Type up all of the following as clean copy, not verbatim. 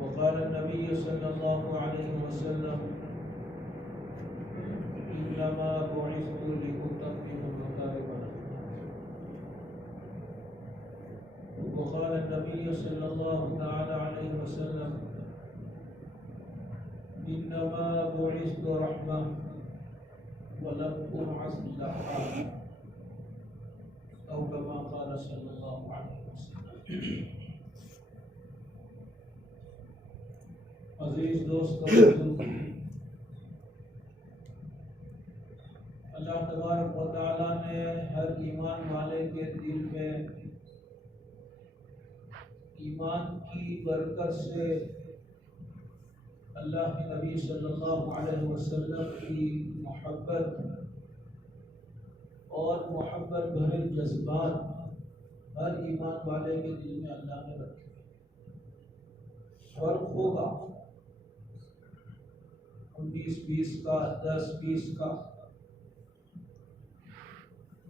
وقال النبي صلى الله عليه وسلم إنما بعثت لأتمم مكارم الأخلاق. وقال النبي صلى الله تعالى عليه وسلم إنما بعثت رحمة ولم أبعث لحاء، أو كما قال صلى الله عليه وسلم. عزیز دوستو، اللہ تبارک و تعالیٰ نے ہر ایمان والے کے دل میں ایمان کی برکت سے اللہ کے نبی صلی اللہ علیہ وسلم کی محبت اور محبت بھرے جذبات ہر ایمان والے کے دل میں اللہ نے رکھے. فرق ہوگا 19-20 کا، 10-20 کا،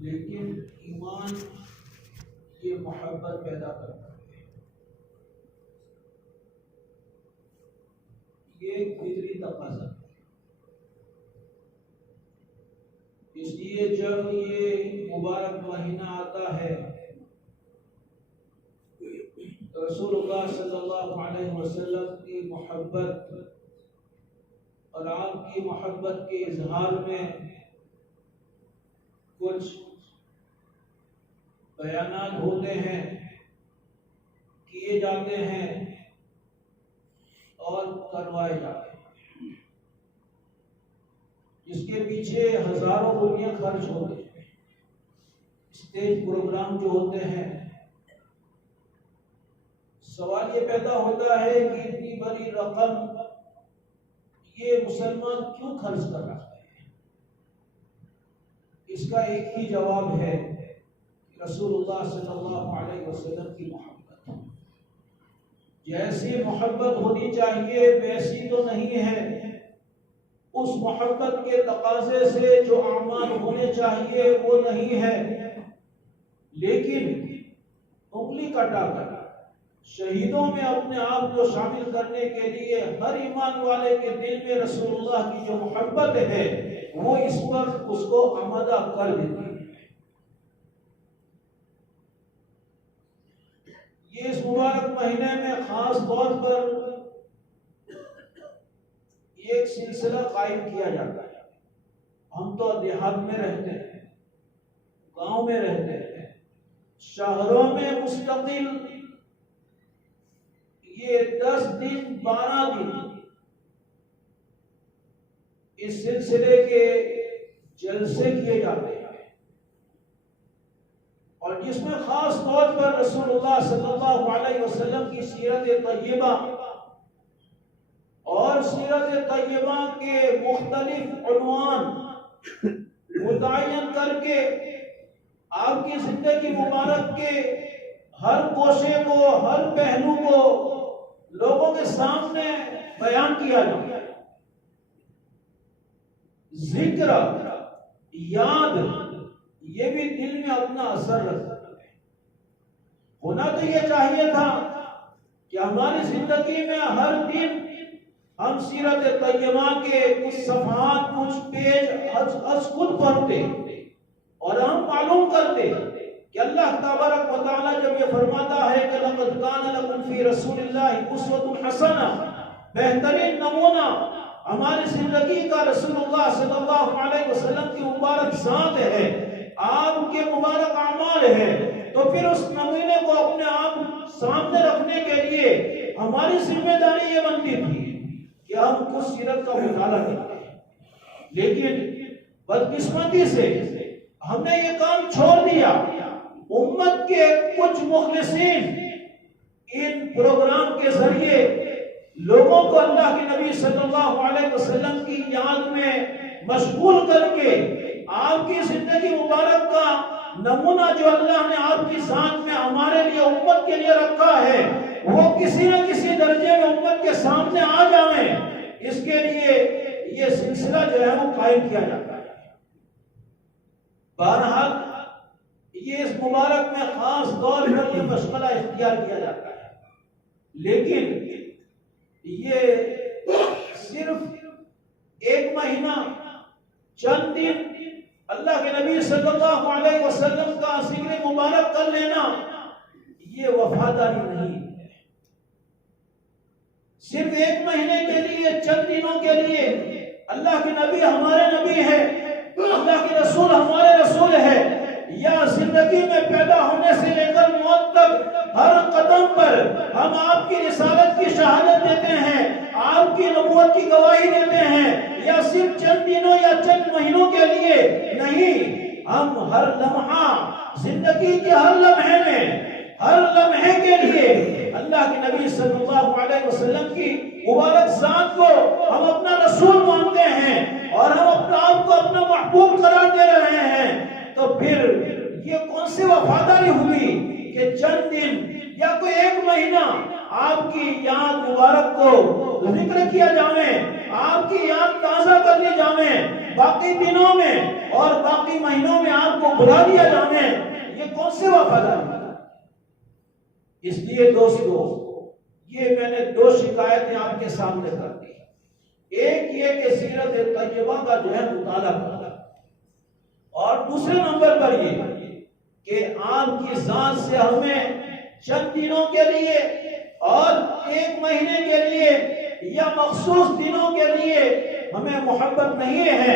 لیکن ایمان یہ محبت پیدا کرتا ہے. یہ ایک فطری تقاضا ہے. اس لیے جب یہ مبارک مہینہ آتا ہے، رسول اللہ صلی اللہ علیہ وسلم کی محبت اور آپ کی محبت کے اظہار میں کچھ بیانات ہوتے ہیں، کیے جاتے ہیں اور کروائے جاتے ہیں، جس کے پیچھے ہزاروں روپیہ خرچ ہوتے ہیں. اسٹیج پروگرام جو ہوتے ہیں، سوال یہ پیدا ہوتا ہے کہ اتنی بڑی رقم یہ مسلمان کیوں خرچ کر رہا ہے؟ اس کا ایک ہی جواب ہے، رسول اللہ صلی اللہ علیہ وسلم کی محبت. جیسی محبت ہونی چاہیے ویسی تو نہیں ہے. اس محبت کے تقاضے سے جو اعمال ہونے چاہیے وہ نہیں ہے. لیکن انگلی کٹا کر شہیدوں میں اپنے آپ کو شامل کرنے کے لیے ہر ایمان والے کے دل میں رسول اللہ کی جو محبت ہے وہ اس پر اس کو آمادہ کر دیتی ہے. یہ اس مبارک مہینے میں خاص طور پر ایک سلسلہ قائم کیا جاتا ہے. ہم تو دیہات میں رہتے ہیں، گاؤں میں رہتے ہیں، شہروں میں مستقل یہ 10 دن 12 دن اس سلسلے کے جلسے کیے جاتے ہیں، اور جس میں خاص طور پر رسول اللہ صلی اللہ علیہ وسلم کی سیرت طیبہ اور سیرت طیبہ کے مختلف عنوان متعین کر کے آپ کی زندگی مبارک کے ہر گوشے کو، ہر پہلو کو لوگوں کے سامنے بیان کیا جاتا ہے. ذکر، یاد، یہ بھی دل میں اپنا اثر رکھتا ہے. ہونا تو یہ چاہیے تھا کہ ہماری زندگی میں ہر دن ہم سیرت طیبہ کے کچھ صفحات، کچھ پیج از خود پڑھتے اور ہم معلوم کرتے کہ اللہ تبارک و تعالی جب یہ فرماتا ہے کہ لقد کان لکم فی رسول اللہ اسوۃ حسنہ، بہترین نمونہ ہماری زندگی کا رسول اللہ صلی اللہ علیہ وسلم کی مبارک ذات ہے، آپ کے مبارک اعمال ہے، تو پھر اس نمونے کو اپنے آپ سامنے رکھنے کے لیے ہماری ذمہ داری یہ بنتی تھی کہ ہم کچھ سیرت کا مطالعہ کریں. لیکن بدقسمتی سے ہم نے یہ کام چھوڑ دیا. امت کے کچھ مخلصین ان پروگرام کے ذریعے لوگوں کو اللہ کے نبی صلی اللہ علیہ وسلم کی یاد میں مشغول کر کے آپ کی زندگی مبارک کا نمونہ جو اللہ نے آپ کی ذات میں ہمارے لیے امت کے لیے رکھا ہے وہ کسی نہ کسی درجے میں امت کے سامنے آ جائیں، اس کے لیے یہ سلسلہ جو ہے وہ قائم کیا جاتا ہے۔ بہرحال یہ اس مبارک میں خاص طور پر یہ مشغلہ اختیار کیا جاتا ہے، لیکن یہ صرف ایک مہینہ چند دن اللہ کے نبی صلی اللہ علیہ وسلم کا ذکر مبارک کر لینا یہ وفاداری نہیں ہے۔ صرف ایک مہینے کے لیے چند دنوں کے لیے اللہ کے نبی ہمارے نبی ہے، اللہ کے رسول ہمارے رسول ہے، یا زندگی میں پیدا ہونے سے لے کر موت تک ہر قدم پر ہم آپ کی رسالت کی شہادت دیتے ہیں، آپ کی نبوت کی گواہی دیتے ہیں، یا صرف چند دنوں یا چند مہینوں کے لیے نہیں، ہم ہر لمحہ زندگی کے ہر لمحے میں ہر لمحے کے لیے اللہ کے نبی صلی اللہ علیہ وسلم کی مبارک ذات کو ہم اپنا رسول مانتے ہیں اور ہم اپنا آپ کو اپنا محبوب قرار دے رہے ہیں، تو پھر یہ کون سی وفاداری ہوئی کہ چند دن یا کوئی ایک مہینہ آپ کی یاد مبارک کو ذکر کیا جائے، آپ کی یاد تازہ کر لی جائے، باقی دنوں میں اور باقی مہینوں میں آپ کو بلا دیا جائے، یہ کون سی وفاداری؟ اس لیے دوستو یہ میں نے دو شکایتیں آپ کے سامنے کر دی، ایک یہ کہ سیرت طیبہ کا جو ہے مطالعہ کرنا، اور دوسرے نمبر پر یہ کہ آپ کی ذات سے ہمیں چند دنوں کے لیے اور ایک مہینے کے لیے یا مخصوص دنوں کے لیے ہمیں محبت نہیں ہے،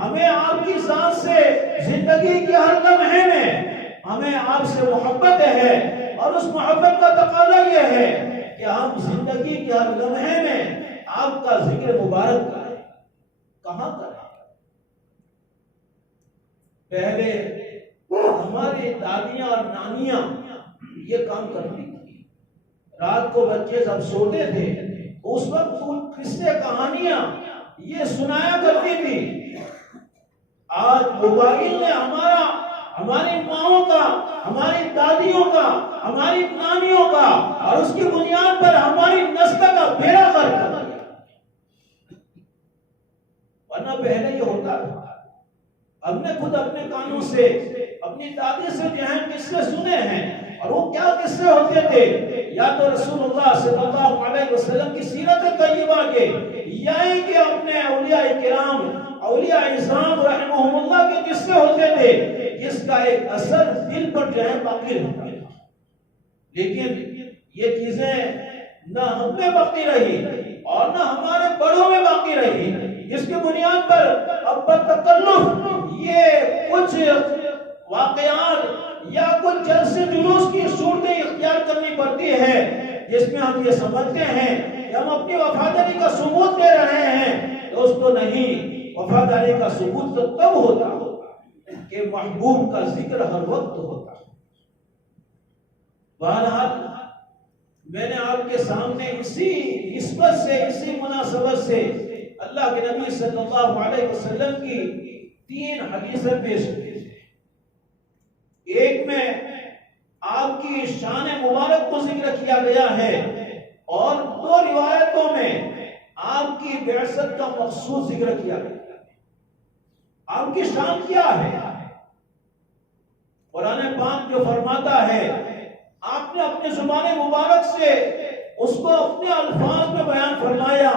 ہمیں آپ کی ذات سے زندگی کے ہر لمحے میں ہمیں آپ سے محبت ہے، اور اس محبت کا تقاضا یہ ہے کہ ہم زندگی کے ہر لمحے میں آپ کا ذکر مبارک کریں۔ کہاں کریں؟ پہلے ہماری دادیاں اور نانیاں یہ کام کرتی تھی، رات کو بچے جب سوتے تھے اس وقت قصے کہانیاں یہ سنایا کرتی تھی۔ آج موبائل نے ہماری ماؤں کا، ہماری دادیوں کا، ہماری نانیوں کا اور اس کی بنیاد پر ہماری نسل کا بیڑا غرق کر دیا، ورنہ پہلے یہ ہوتا تھا۔ ہم نے خود اپنے کانوں سے اپنی دادی سے جو ہے قصے سنے ہیں، اور وہ کیا قصے ہوتے تھے؟ یا تو رسول اللہ صلی اللہ علیہ وسلم کی سیرت طیبہ کے، یا کہ اپنے اولیاء کرام، اولیاء اعظام رحمہم اللہ کے قصے ہوتے تھے، جس کا ایک اثر دل پر جو ہے باقی رہتا ہے۔ لیکن یہ چیزیں نہ ہم میں باقی رہی اور نہ ہمارے بڑوں میں باقی رہی، جس کی بنیاد پر اب بتکلف یہ کچھ واقعات یا کچھ جلسے جلوس کی صورتیں اختیار کرنی پڑتی ہے، جس میں ہم یہ سمجھتے ہیں کہ ہم اپنی وفاداری کا ثبوت دے رہے ہیں۔ دوستو نہیں، وفاداری کا ثبوت تو تب ہوتا کہ محبوب کا ذکر ہر وقت ہوتا۔ بہرحال میں نے آپ کے سامنے اسی نسبت سے، اسی مناسبت سے اللہ کے نبی صلی اللہ علیہ وسلم کی 3 حدیثیں پیش کی۔ ایک میں آپ کی شان مبارک کو ذکر کیا گیا ہے، اور 2 روایتوں میں آپ کی بعثت کا مخصوص ذکر کیا گیا ہے۔ آپ کی شان کیا ہے؟ قرآن پاک جو فرماتا ہے، آپ نے اپنی زبان مبارک سے اس کو اپنے الفاظ میں بیان فرمایا۔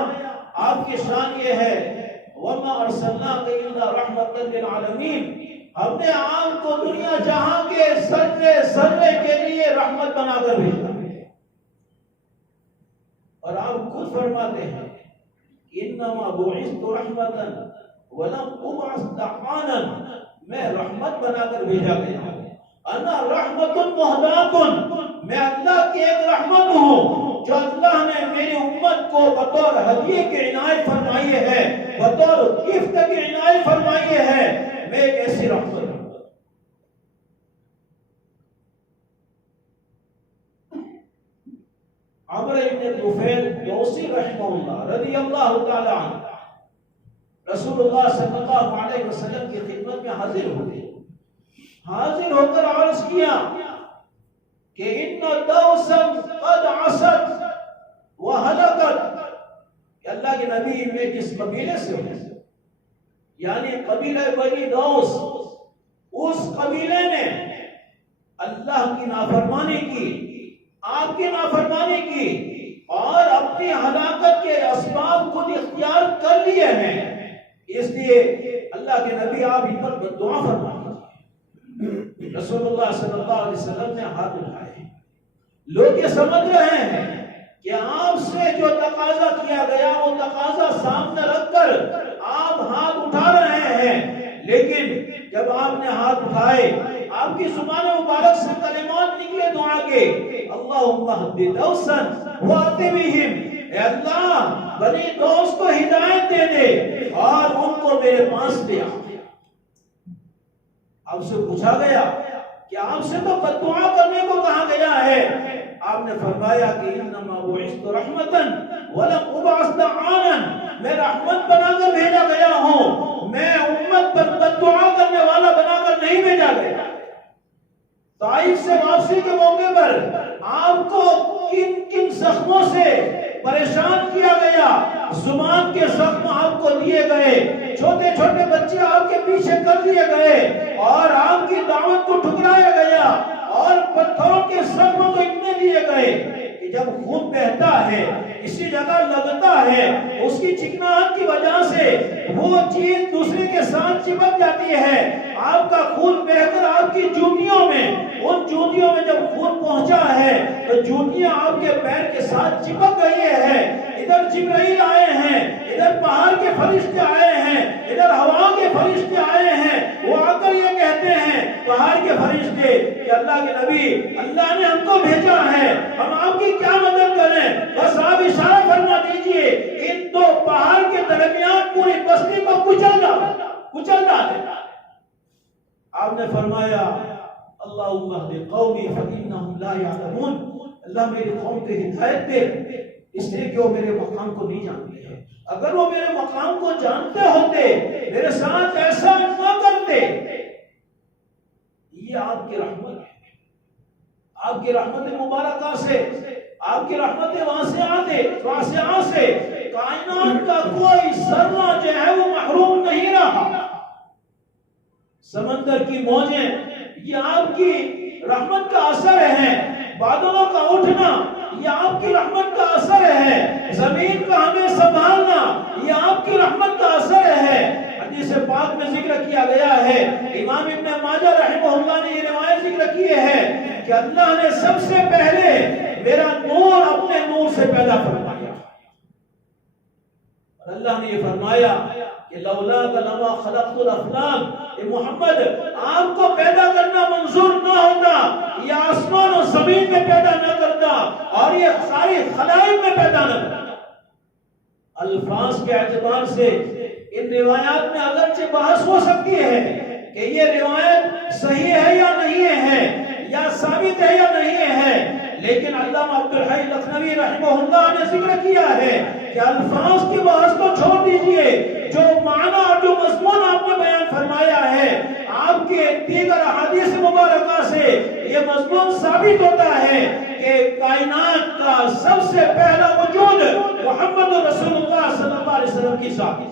آپ کی شان یہ ہے وَمَا أَرْسَلْنَاكَ إِلَّا رَحْمَةً لِلْعَالَمِينَ، ہم نے آپ کو دنیا جہاں کے ذرے ذرے کے لیے رحمت بنا کر بھیجا۔ اور آپ خود فرماتے ہیں إِنَّمَا بُعِثْتُ رَحْمَةً وَلَمْ أُبْعَثْ لَعَانًا، میں رحمت بنا کر بھیجا گیا ہوں۔ انا رحمت مہدات، میں اللہ کی ایک رحمت ہوں جو اللہ نے میری امت کو بطور ہدیے کی عنایت فرمائی ہے، بطور گفٹ کی عنایت فرمائی ہے۔ میں ایک ایسی رحمت ہوں۔ عمرو بن طفیل دوسی رحمہ اللہ رضی اللہ تعالی عنہ رسول اللہ صلی اللہ علیہ وسلم کی خدمت میں حاضر ہوئے. حاضر ہو کر عرض کیا کہ ان دوسا قد عصت وہلکت، کہ اللہ کے نبی میں جس قبیلے سے ہیں، یعنی قبیلہ بنی دوس، اس قبیلے نے اللہ کی نافرمانی کی، آپ کی نافرمانی کی اور اپنی ہلاکت کے اسباب خود اختیار کر لیے ہیں. اس لیے اللہ کے نبی آپ ان پر دعا فرمائیے. رسول اللہ صلی اللہ علیہ وسلم نے ہاتھ اٹھائے. لوگ یہ سمجھ رہے ہیں کہ آپ سے جو تقاضا کیا گیا وہ تقاضا سامنے رکھ کر آپ ہاتھ اٹھا رہے ہیں، لیکن جب آپ نے ہاتھ اٹھائے آپ کی زبان مبارک سے کلمات نکلے دعا کے، اللہم اہد دوسا وأت بہم، اے اللہ بنی دوس کو ہدایت دے دے اور ان کو میرے پاس لے آ. آپ سے پوچھا گیا کہ آپ سے تو بددعا کرنے کو کہا گیا ہے. آپ نے فرمایا کہ انما بعثت رحمتا ولم ابعث لعانا، میں رحمت بنا کر بھیجا گیا ہوں، میں امت پر بددعا کرنے والا بنا کر نہیں بھیجا گیا. طائف سے واپسی کے موقع پر آپ کو کن کن زخموں سے پریشان کیا گیا، زبان کے زخم آپ کو دیے گئے، چھوٹے چھوٹے بچے آپ کے پیچھے کر دیے گئے اور آپ کی دعوت کو ٹھکرایا گیا اور پتھروں کے زخم تو اتنے دیے گئے کہ جب خون بہتا ہے اسی جگہ لگتا ہے، اس کی چکناہٹ کی وجہ سے وہ چیز دوسرے کے ساتھ چپک جاتی ہے. آپ کا خون بہ کر آپ کی جوتیوں میں، ان جوتیوں میں جب خون پہنچا ہے تو جوتیاں آپ کے پیر کے ساتھ چپک گئی ہے. ادھر جبرائیل آئے ہیں، ادھر پہاڑ کے فرشتے آئے ہیں، ادھر ہوا کے فرشتے آئے ہیں. وہ آ کر یہ کہتے ہیں پہاڑ کے فرشتے کہ اللہ کے نبی، اللہ نے ہم کو بھیجا ہے، ہم آپ کی کیا مدد کریں، بس آپ اشارہ فرما دیجئے، ان دو پہاڑ کے درمیان پوری بستی کو کچل ڈالے. آپ نے فرمایا اللہم اہد قومی فإنہم لا یعلمون، اللہ میری قوم کو ہدایت دے، اس لیے کہ وہ میرے مقام کو نہیں جانتے ہیں. اگر وہ میرے مقام کو جانتے ہوتے میرے ساتھ ایسا نہ کرتے. یہ آپ کی رحمت ہے، آپ کی رحمت مبارکہ سے، آپ کی رحمت واسعہ سے کائنات کا کوئی ذرہ جو ہے وہ محروم نہیں رہا. سمندر کی موجیں یہ آپ کی رحمت کا اثر ہے، بادلوں کا اٹھنا یہ آپ کی رحمت کا اثر ہے، زمین کا ہمیں سنبھالنا یہ آپ کی رحمت کا اثر ہے. حدیث پاک میں ذکر کیا گیا ہے، امام ابن ماجہ رحمہ اللہ نے یہ روایت ذکر کی ہے کہ اللہ نے سب سے پہلے میرا نور اپنے نور سے پیدا فرمایا، اور اللہ نے یہ فرمایا کہ لولا لما خلقت الافلاک، کہ محمد آپ کو پیدا کرنا منظور نہ ہوتا، یہ آسمان و زمین میں پیدا نہ کرتا اور یہ ساری خلائق میں پیدا نہ کرتا. الفاظ کے اعتبار سے ان روایات میں اگرچہ بحث ہو سکتی ہے کہ یہ روایت صحیح ہے یا نہیں ہے، یا ثابت ہے یا نہیں ہے، لیکن علامہ عبدالحی لکھنوی رحمہ اللہ نے ذکر کیا ہے کہ الفاظ کی بحث کو چھوڑ دیجئے، جو معنی اور جو مضمون آپ نے بیان فرمایا ہے آپ کے دیگر احادیث مبارکہ سے یہ مضمون ثابت ہوتا ہے کہ کائنات کا سب سے پہلا وجود محمد رسول اللہ صلی اللہ علیہ وسلم کی ذات.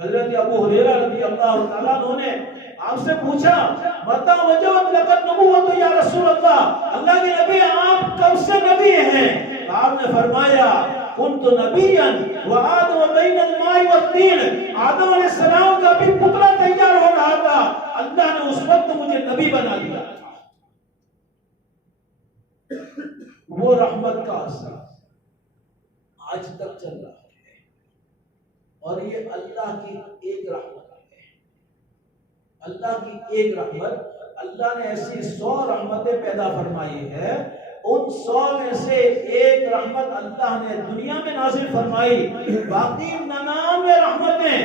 حضرت ابو ہریرہ رضی اللہ تعالیٰ عنہ نے آپ سے پوچھا متى وجبت لك النبوة یا رسول اللہ، اللہ کے نبی آپ کب سے نبی ہیں؟ آپ نے فرمایا كنت نبيا وآدم بين الماء والطين، آدم علیہ السلام کا بھی پتلا تیار ہو رہا تھا، اللہ نے اس وقت مجھے نبی بنا دیا. وہ رحمت کا اثر آج تک چل رہا ہے، اور یہ اللہ کی ایک رحمت ہے. اللہ کی ایک رحمت، اللہ نے ایسی 100 رحمتیں پیدا فرمائی ہے، ان 100 میں سے ایک رحمت اللہ نے دنیا میں نازل فرمائی، باقی 99 رحمتیں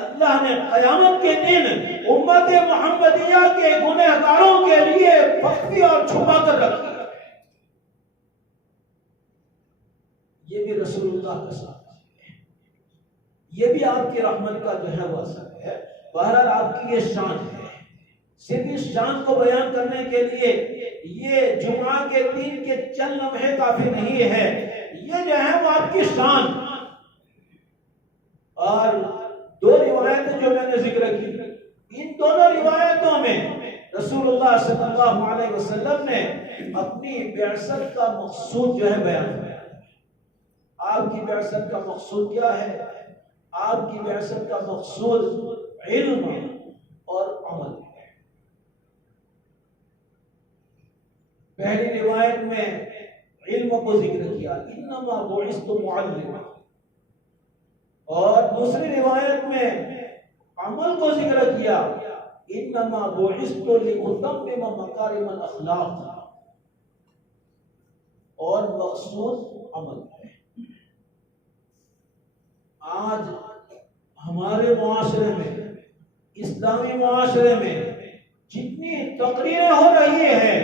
اللہ نے قیامت کے دن امت محمدیہ کے گنہگاروں کے لیے مخفی اور چھپا کر رکھی. اللہ کے ساتھ. یہ بھی آپ کی رحمت کا جو ہے وہ اثر ہے. بہرحال آپ کی یہ شان ہے. صرف اس شان کو بیان کرنے کے لیے یہ جمعہ کے دن کے چند لمحے کافی نہیں ہے. یہ جو ہے وہ آپ کی شان. اور دو روایتیں جو میں نے ذکر کی، ان دونوں روایتوں میں رسول اللہ صلی اللہ علیہ وسلم نے اپنی بعثت کا مقصود جو ہے بیان کیا. آپ کی بعثت کا مقصود کیا ہے؟ آپ کی بعثت کا مقصود علم اور عمل ہے. پہلی روایت میں علم کو ذکر کیا، انما بعثت معلما، اور دوسری روایت میں عمل کو ذکر کیا، انما بعثت لاتمم مکارم الاخلاق، اور مقصود عمل ہے. آج ہمارے معاشرے میں، اسلامی معاشرے میں جتنی تقریریں ہو رہی ہیں،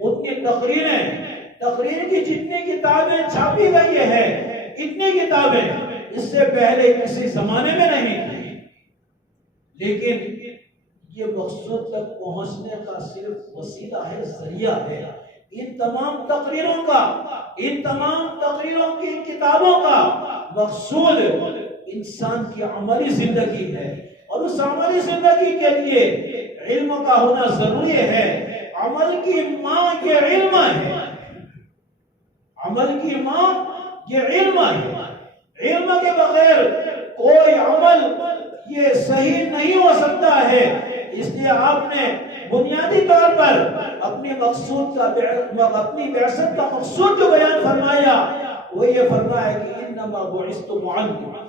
اتنی تقریر کی جتنی کتابیں چھاپی گئی ہیں، اتنی کتابیں اس سے پہلے کسی زمانے میں نہیں تھی. لیکن یہ مقصود تک پہنچنے کا صرف وسیلہ ہے، ذریعہ ہے. ان تمام تقریروں کی کتابوں کا مقصود انسان کی عملی زندگی ہے، اور اس عملی زندگی کے لیے علم کا ہونا ضروری ہے. عمل کی ماں یہ علم ہے. عمل کی ماں یہ علم ہے. علم کے بغیر کوئی عمل یہ صحیح نہیں ہو سکتا ہے. اس لیے آپ نے بنیادی طور پر اپنی بعثت کا مقصود جو بیان فرمایا وہ یہ فرمایا کہ انما بعثت معلما،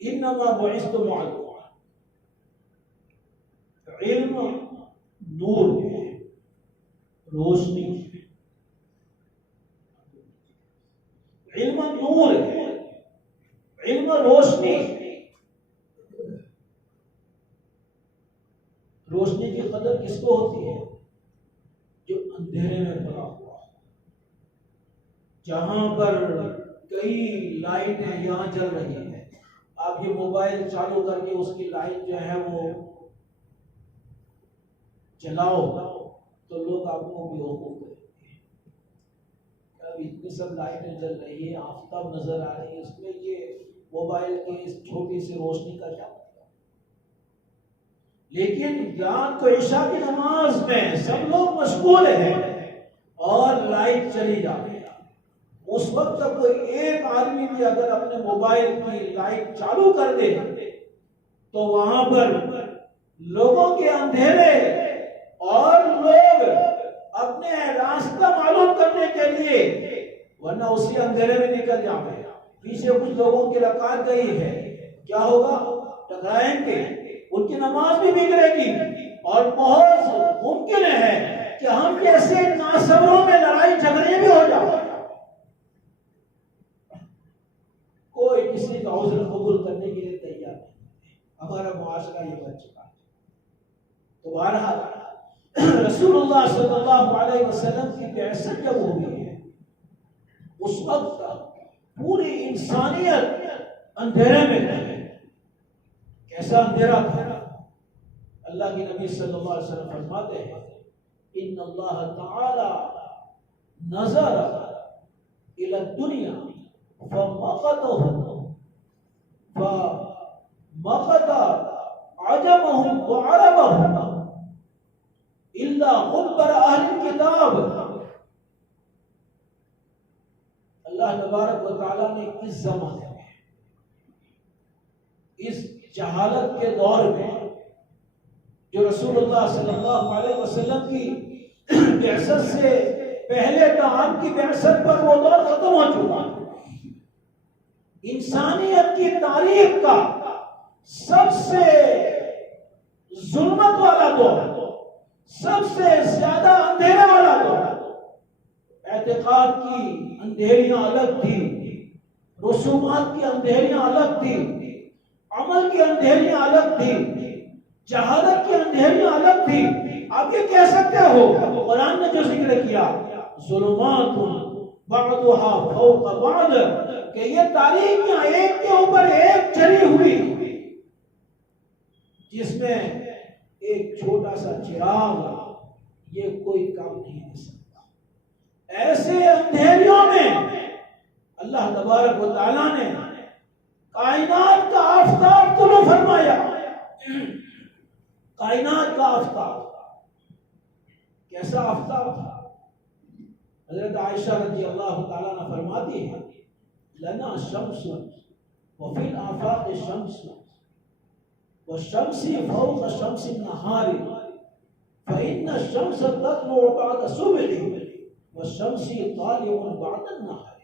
انما بعثت معلما. علم نور ہے، روشنی ہے. علم نور ہے، علم روشنی. روشنی کی قدر کس کو ہوتی ہے؟ جو اندھیرے میں پڑا ہوا. جہاں پر کئی لائٹیں یہاں جل رہی ہیں، آپ یہ موبائل چالو کر کے اس کی لائٹ جو ہے وہ جلاؤ تو لوگ آپ کو بیوقوف کرتے ہیں. اب اتنی سب لائٹیں جل رہی ہیں، آفتاب نظر آ رہی ہے، اس میں یہ موبائل کی اس چھوٹی سی روشنی کا کیا مطلب؟ لیکن رات کو عشاء کی نماز میں سب لوگ مشغول ہیں اور لائٹ چلی جاتی ہے. اس وقت تک کوئی ایک آدمی بھی اگر اپنے موبائل کی لائٹ چالو کر دے تو وہاں پر لوگوں کے اندھیرے اور لوگ اپنے راستہ معلوم کرنے کے لیے ورنہ اسی اندھیرے میں نکل جائیں. پیچھے کچھ لوگوں کی رکعت گئی ہے، کیا ہوگا؟ ٹکرائیں گے، ان کی نماز بھی بگڑے گی، اور بہت ممکن ہے کہ ہم جیسے ناصبروں میں لڑائی جھگڑے بھی ہو جائیں. کوئی کسی کا عذر قبول کرنے کے لیے تیار نہیں. ہمارا معاشرہ یہ بن چکا ہے. تو بہرحال رسول اللہ صلی اللہ علیہ وسلم کی بعثت جب ہوئی ہے، اس وقت پوری انسانیت اندھیرے میں تھی. کیسا اندھیرا تھا؟ اللہ کے نبی صلی اللہ علیہ وسلم فرماتے ہیں ان اللہ تعالی نظر الى الدنیا فمقت عجمهم وعربهم الا غبر اہل الكتاب. اللہ تبارک و تعالی نے اس زمانے میں، اس جہالت کے دور میں، جو رسول اللہ صلی اللہ علیہ وسلم کی بعثت سے پہلے تھا، آپ کی بعثت پر وہ دور ختم ہو چکا. انسانیت کی تاریخ کا سب سے ظلمت والا دور، سب سے زیادہ اندھیرے والا دور. اعتقاد کی اندھیریاں الگ تھی، رسومات کی اندھیریاں الگ تھی، عمل کی اندھیریاں الگ تھی، جہالت کی اندھیریاں الگ تھی. آپ یہ کہہ سکتے ہو قرآن نے جو ذکر کیا ظلمات بعضها فوق بعض کہ یہ تاریکیاں ایک کے اوپر ایک چلی ہوئی جس میں ایک چھوٹا سا چراغ یہ کوئی کام نہیں دے سکتا. ایسے اندھیریوں میں اللہ تبارک و تعالیٰ نے کائنات کا آفتاب طلوع فرمایا. کائنات کا آفتاب کیسا آفتاب تھا؟ حضرت عائشہ رضی اللہ تعالیٰ عنہ فرماتی ہے لنا شمس وفی الآفاق شمس والشمس فوق شمس النہار فإن الشمس تطلع بعد صبح والشمس طالع بعد النہار.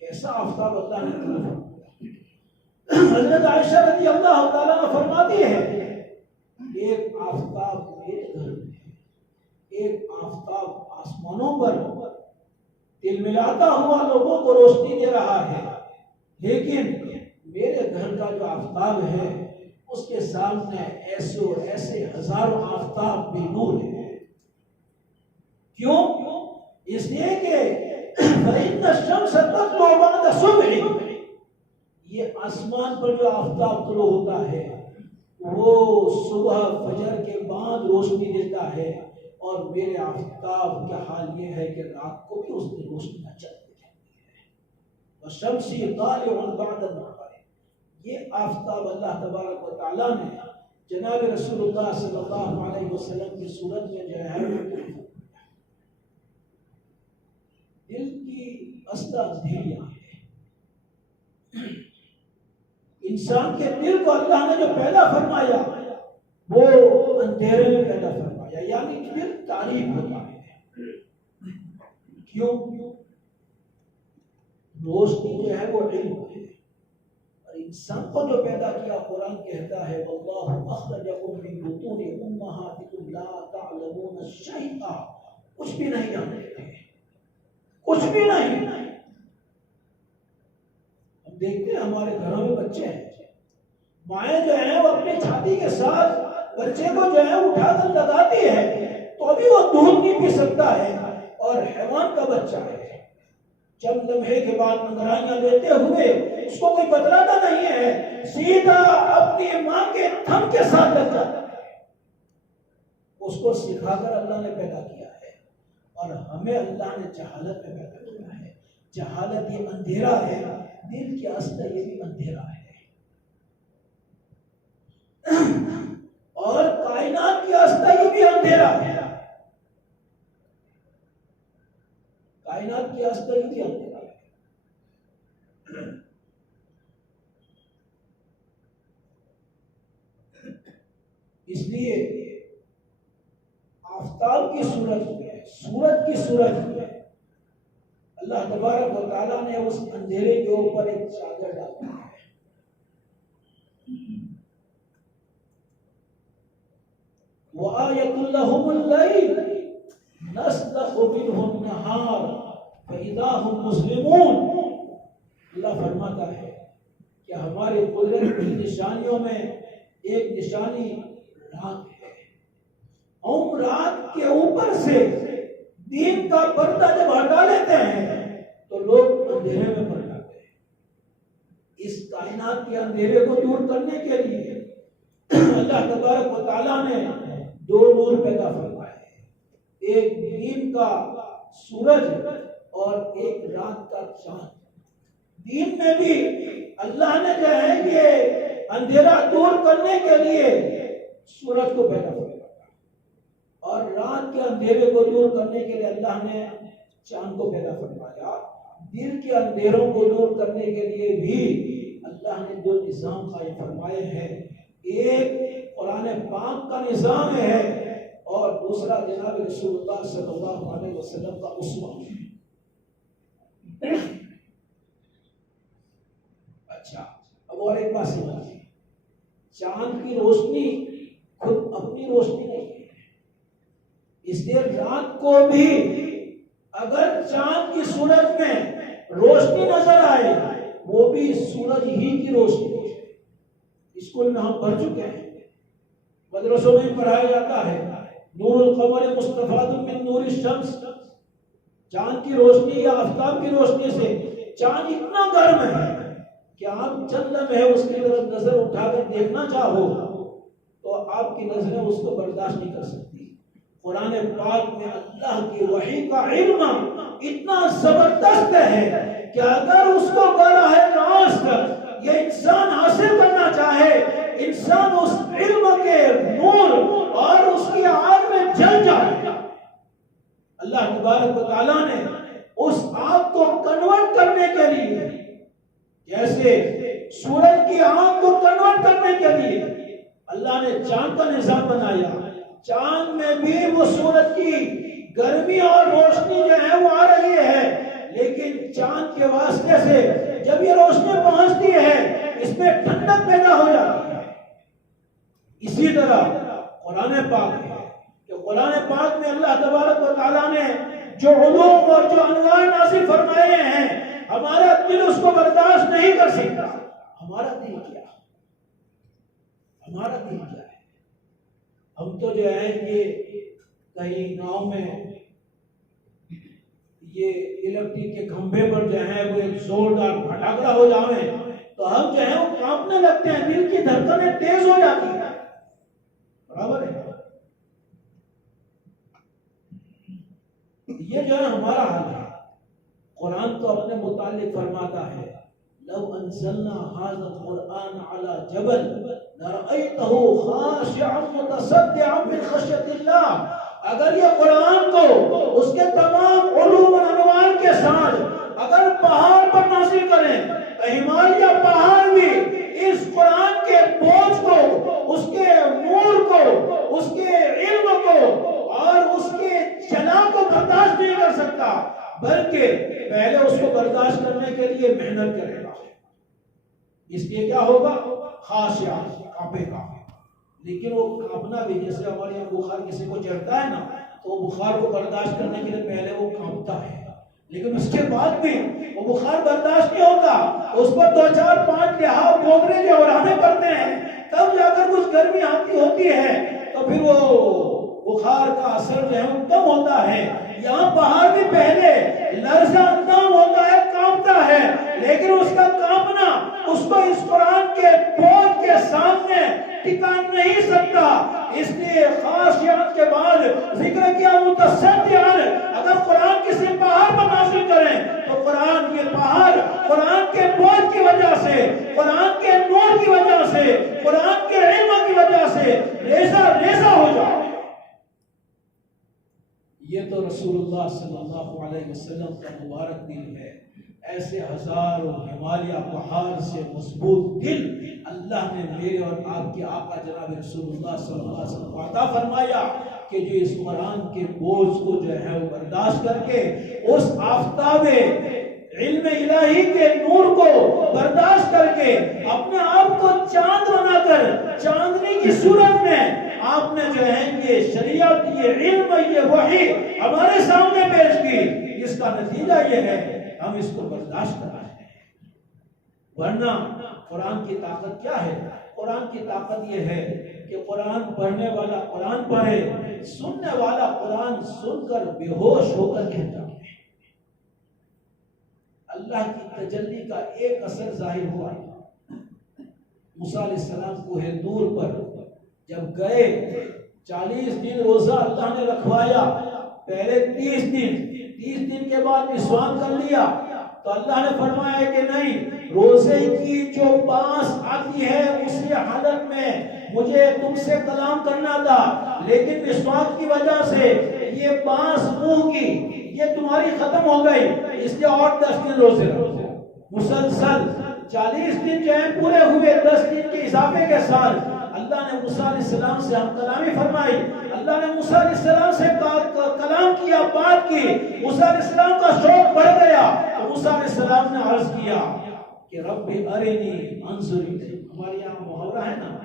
کیسا آفتاب اللہ نے فرمایا. حضرت عائشہ رضی اللہ تعالیٰ عنہ فرماتی ہے ایک آفتاب میرے گھر میں ہے، ایک آفتاب آسمانوں پر تلملاتا ہوا لوگوں کو روشنی دے رہا ہے، لیکن میرے گھر کا جو آفتاب ہے اس کے سامنے ایسے اور ایسے ہزاروں آفتاب بھی نور ہے. کیوں؟ اس لیے کہ فَإِنَّ الشَّمْسَ تَطْلُعُ بَعْدَ صُبْحٍ یہ آسمان پر جو آفتاب طلوع ہوتا ہے وہ صبح فجر کے بعد روشنی دیتا ہے، اور میرے آفتاب کا حال یہ ہے کہ رات کو بھی اس میں روشنیاں چلتی رہتی ہے. وَالشَّمْسِ طَالِعٌ بَعْدَ النَّهَارِ یہ آفتاب اللہ تبارک و تعالیٰ نے جناب رسول اللہ صلی اللہ علیہ وسلم کی صورت میں جو ہے دل کی اصل اندھیریاں ہیں. انسان کے دل کو اللہ نے جو پیدا فرمایا وہ اندھیرے میں پیدا فرمایا، یعنی دل تاریک ہوتا ہے. کیوں؟ روشنی جو ہے وہ علم ہے، اور انسان کو جو پیدا کیا قرآن کہتا ہے واللہ اخرجکم من بطون امہاتکم لا تعلمون شیئا، کچھ بھی نہیں جانتے تھے، کچھ بھی نہیں. ہم دیکھتے ہیں ہمارے گھروں میں بچے ہیں، مائیں جو ہیں وہ اپنی چھاتی کے ساتھ بچے کو جو ہے اٹھا کر لگاتی ہے تو ابھی وہ دودھ نہیں پی سکتا ہے، اور حیوان کا بچہ ہے چند لمحے کے بعد انگرائیاں لیتے ہوئے اس کو کوئی بتلاتا نہیں ہے، سیدھا اپنی ماں کے تھم کے ساتھ لگ جاتا ہے. اس کو سکھا کر اللہ نے پیدا کیا ہے، اور ہمیں اللہ نے جہالت میں پیدا کیا ہے. جہالت یہ اندھیرا ہے، دل کی اصل یہ بھی اندھیرا ہے. اور کائنات کی اصل یہ بھی اندھیرا ہے. کائنات کی اصل یہ بھی اندھیرا ہے. اس لیے آفتاب کی صورت میں، سورج کی صورت میں اللہ تبارک و تعالیٰ نے اس اندھیرے کے اوپر ایک چادر ڈالی ہے. وَآيَةٌ لَهُمُ اللَّيْلُ نَسْلَخُ مِنْهُ النَّهَارَ فَإِذَا هُمْ مُظْلِمُونَ. اللہ فرماتا ہے کہ ہماری قدرت کی نشانیوں میں ایک نشانی رات ہے. ہم رات کے اوپر سے دین کا پردہ جب ہٹا لیتے ہیں تو لوگ اندھیرے میں پڑ جاتے ہیں. اس کائنات کے اندھیرے کو دور کرنے کے لیے اللہ تبارک و تعالیٰ نے دو نور پیدا فرمائے ہیں، ایک دین کا سورج اور ایک رات کا چاند. دین میں بھی اللہ نے جو ہے کہ اندھیرا دور کرنے کے لیے سورج کو پیدا فرمایا، اور رات کے اندھیرے کو دور کرنے کے لیے اللہ نے چاند کو پیدا فرمایا. دل کے اندھیروں کو دور کرنے کے لیے بھی اللہ نے دو نظام قائم فرمائے ہیں. ایک قرآن پاک کا نظام ہے، اور دوسرا جناب رسول اللہ صلی اللہ علیہ وسلم کا اسوہ ہے. اچھا، اب اور ایک بات سمجھیں، چاند کی روشنی خود اپنی روشنی نہیں ہے، اس لیے رات کو بھی اگر چاند کی صورت میں روشنی نظر آئے وہ بھی سورج ہی کی روشنی ہے. اسکول میں ہم پڑھ چکے ہیں، مدرسوں میں پڑھایا جاتا ہے نور القمر مستفاد من نور الشمس. چاند کی روشنی یا آفتاب کی روشنی سے چاند اتنا گرم ہے کہ آپ چند لمحے اس کی طرف نظر اٹھا کر دیکھنا چاہو تو آپ کی نظریں اس کو برداشت نہیں کر سکتی۔ قرآن پاک میں اللہ کی وحی کا علم اتنا زبردست ہے کہ اگر اس کو براہ راست یہ انسان حاصل کرنا چاہے، انسان اس علم کے نور اور اس کی آگ میں جل جائے۔ اللہ تبارک و تعالیٰ نے اس آگ کو کنورٹ کرنے کے لیے، جیسے سورج کی آگ کو کنورٹ کرنے کے لیے اللہ نے چاند کا نظام بنایا، چاند میں بھی وہ سورج کی گرمی اور روشنی جو ہے وہ آ رہی ہے، لیکن چاند کے واسطے سے جب یہ روشنی پہنچتی ہے اس میں ٹھنڈک پیدا ہو جاتی ہے۔ اسی طرح قرآن پاک ہے کہ قرآن پاک میں اللہ تبارک و تعالیٰ نے جو علوم اور جو انوار نازل فرمائے ہیں، ہمارا دل اس کو برداشت نہیں کر سکتا۔ ہمارا دل کیا ہے؟ ہمارا دل کیا ہے؟ ہم تو جو ہے یہ کہیں گاؤں میں یہ الیکٹرک کے کھمبے پر جو ہے وہ ایک زوردار پھٹاکا ہو جائے تو ہم جو ہے وہ کانپنے لگتے ہیں، دل کی دھڑکنیں تیز ہو جاتی ہیں۔ برابر ہے؟ یہ جو ہے ہمارا حال ہے۔ قرآن تو اپنے متعلق فرماتا ہے لو انزلنا هذا القرآن على جبل لرأيته خاشعا متصدعا من خشية الله۔ اگر یہ قرآن کو اس کے تمام علوم و انوار کے ساتھ اگر پہاڑ پر نازل کریں تو ہمالیہ پہاڑ بھی اس قرآن کے بوجھ کو، اس کے نور کو، اس کے علم کو اور اس کے جلا کو برداشت نہیں کر سکتا، بلکہ پہلے اس کو برداشت کرنے کے لیے محنت کرے گا۔ اس لیے کیا ہوگا؟ خاشعہ، کانپے گا۔ لیکن وہ کانپنا بھی، جیسے ہمارے یہاں بخار کسی کو چڑھتا ہے نا تو وہ بخار کو برداشت کرنے کے لیے پہلے وہ کانپتا ہے، لیکن اس کے بعد بھی وہ بخار برداشت نہیں ہوتا، اس پر 2 4 5 لحاظ بوگرے جو اڑانے پڑتے ہیں، تب جا کر کچھ گرمی آتی ہوتی ہے تو پھر وہ بخار کا اثر جو ہے وہ کم ہوتا ہے۔ یہاں پہاڑ بھی پہلے لرزہ اندام ہوتا ہے، کانپتا ہے، لیکن اس کا کانپنا اس کو اس قرآن کے بوجھ کے سامنے ٹکا نہیں سکتا۔ اس لیے خاشعات کے بعد ذکر کیا متصدعاً۔ اگر قرآن کسی پہاڑ پر نازل کریں تو قرآن کے پہاڑ قرآن کے بوجھ کی وجہ سے، قرآن کے نور کی وجہ سے، قرآن کے علم کی وجہ سے ریزہ ریزہ ہو جائے۔ یہ تو رسول اللہ صلی اللہ علیہ وسلم کا مبارک دل ہے۔ ایسے ہزاروں ہمالیہ پہاڑ سے مضبوط دل اللہ نے میرے اور آپ کے آقا جناب رسول اللہ صلی اللہ علیہ وسلم کو عطا فرمایا کہ جو اس قرآن کے بوجھ کو جو ہے وہ برداشت کر کے اس آفتاب علم الہی کے نور کو برداشت کر کے اپنے آپ کو چاند بنا کر چاندنی کی صورت میں آپ نے جو ہے یہ شریعت، یہ علم، یہ وحی ہمارے سامنے پیش کی، جس کا نتیجہ یہ ہے ہم اس کو برداشت کر رہے ہیں۔ ورنہ قرآن کی طاقت کیا ہے؟ قرآن کی طاقت یہ ہے کہ قرآن پڑھنے والا قرآن پڑھے، سننے والا قرآن سن کر بے ہوش ہو کر گر جائے۔ اللہ کی تجلی کا ایک اثر ظاہر ہوا۔ موسیٰ علیہ السلام کوہ طور پر جب گئے، 40 دن روزہ اللہ نے رکھوایا، پہلے 30 دن کے بعد مسواک کر لیا تو اللہ نے فرمایا کہ نہیں، روزے کی جو بانس آتی ہے اسی حالت میں مجھے تم سے کلام کرنا تھا، لیکن مسواک کی وجہ سے یہ بانس منہ کی یہ تمہاری ختم ہو گئی، اس لیے اور 10 دن روزے رکھو۔ مسلسل 40 دن جو ہیں پورے ہوئے، 10 دن کے اضافے کے ساتھ اللہ نے موسیٰ علیہ السلام سے ہم کلامی فرمائی، اللہ نے موسیٰ علیہ السلام سے کلام کیا، بات کی، موسیٰ علیہ السلام کا شوق بڑھ گیا تو موسیٰ علیہ السلام نے عرض کیا کہ رب ارنی انظر الیک۔ ہمارے یہاں محاورہ ہے نا،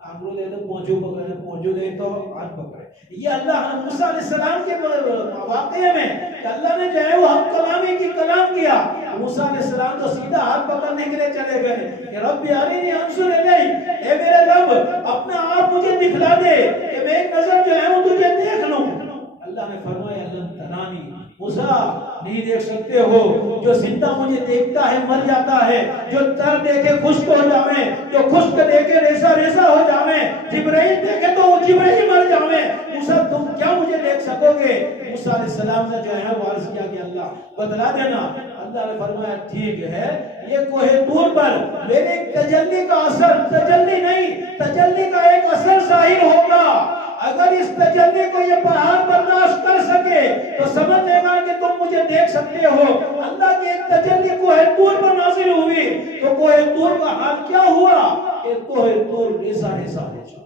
آنگلوں دے تو پہنچو پکڑے، پہنچو دے تو ہاتھ پکڑے۔ یہ اللہ موسیٰ علیہ السلام کے واقعے میں کہ اللہ نے جو ہے وہ ہم کلامی کی کلام کیا، موسیٰ علیہ السلام تو سیدھا ہاتھ پکڑنے کے لیے چلے گئے کہ رب ارنی انظر الیک، اے میرے رب اپنا آپ مجھے دکھلا دے کہ میں ایک نظر جو ہے وہ تجھے دیکھ لوں۔ اللہ نے فرمایا لن ترانی، موسیٰ نہیں دیکھ سکتے ہو؟ جو زندہ مجھے دیکھتا ہے مر جاتا ہے، جو تر دیکھے خشک ہو جاویں، جو خشک دیکھے ریزہ ریزہ ہو جاویں، جبرائیل دیکھے تو وہ جبرائیل مر جاویں، موسیٰ تم کیا مجھے دیکھ سکو گے؟ موسیٰ علیہ السلام نے جو ہے وہ عرض کیا کہ اللہ بتلا دینا۔ اللہ نے فرمایا ٹھیک ہے، یہ کوہ طور پر میرے ایک تجلی کا اثر، تجلی نہیں، تجلی کا ایک اثر ظاہر ہوگا۔ اگر اس تجلی کو یہ پہاڑ برداشت کر سکے تو سمجھ لے گا کہ تم مجھے دیکھ سکتے ہو۔ اللہ کی ایک تجلی کوہ طور پر نازل ہوئی تو کوہ طور کا حال کیا ہوا کہ کوہ طور ریزہ ریزہ ہو جا،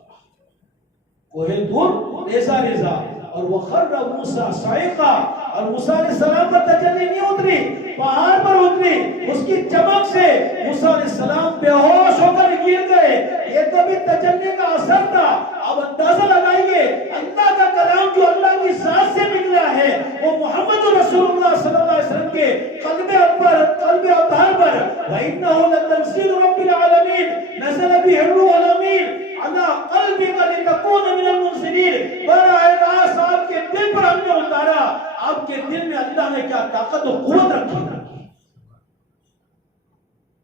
کوہ طور ریزہ ریزہ، اور وَخَرَّ مُوسَىٰ صَعِقًا، اور موسیٰ علیہ السلام پر تجلی نہیں اتری، پہاڑ پر اتری، اس کی چمک سے موسیٰ علیہ السلام بے ہوش ہو کر گر گئے۔ یہ تو بھی تجلی کا اثر تھا۔ اب اندازہ لگائیے اللہ کا کلام جو اللہ کی ذات سے نکلا ہے وہ محمد رسول اللہ صلی اللہ علیہ وسلم کے قلب اطہر پر، وَإِنَّهُ لَتَنزِيلُ رَبِّ الْعَالَمِينَ نَزَلَ بِهِ الرُّوحُ الْأَمِينُ عَلَىٰ قَلْبِكَ لِتَكُونَ مِنَ الْمُنذِرِينَ۔ براہ راست آپ کے دل پر ہم نے اتارا۔ آپ کے دل میں اللہ نے کیا طاقت و قوت رکھی،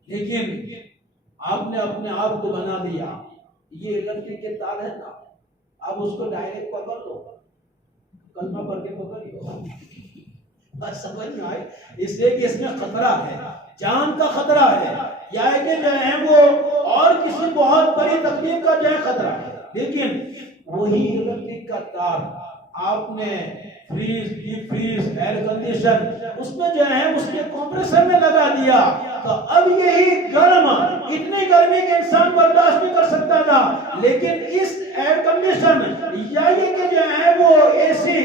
لیکن آپ نے اپنے آپ کو بنا دیا۔ یہ الیکٹرک کے تار ہے نا، آپ اس کو ڈائریکٹ پکڑ لو، کلمہ پڑھ کے پکڑ لو، بس سمجھ میں آئے؟ اس لیے کہ اس میں خطرہ ہے، جان کا خطرہ ہے، یا کہ جو ہے وہ اور کسی بہت بڑی تکلیف کا جو ہے خطرہ ہے۔ لیکن وہی الیکٹرک کا تار آپ نے freeze, deep freeze, air condition اس میں جو ہے اس کے کمپریسر میں لگا دیا تو اب یہی گرم، اتنی گرمی کہ انسان برداشت نہیں کر سکتا تھا، لیکن اس ایئر کنڈیشن یا یہ کہ جو ہے وہ اے سی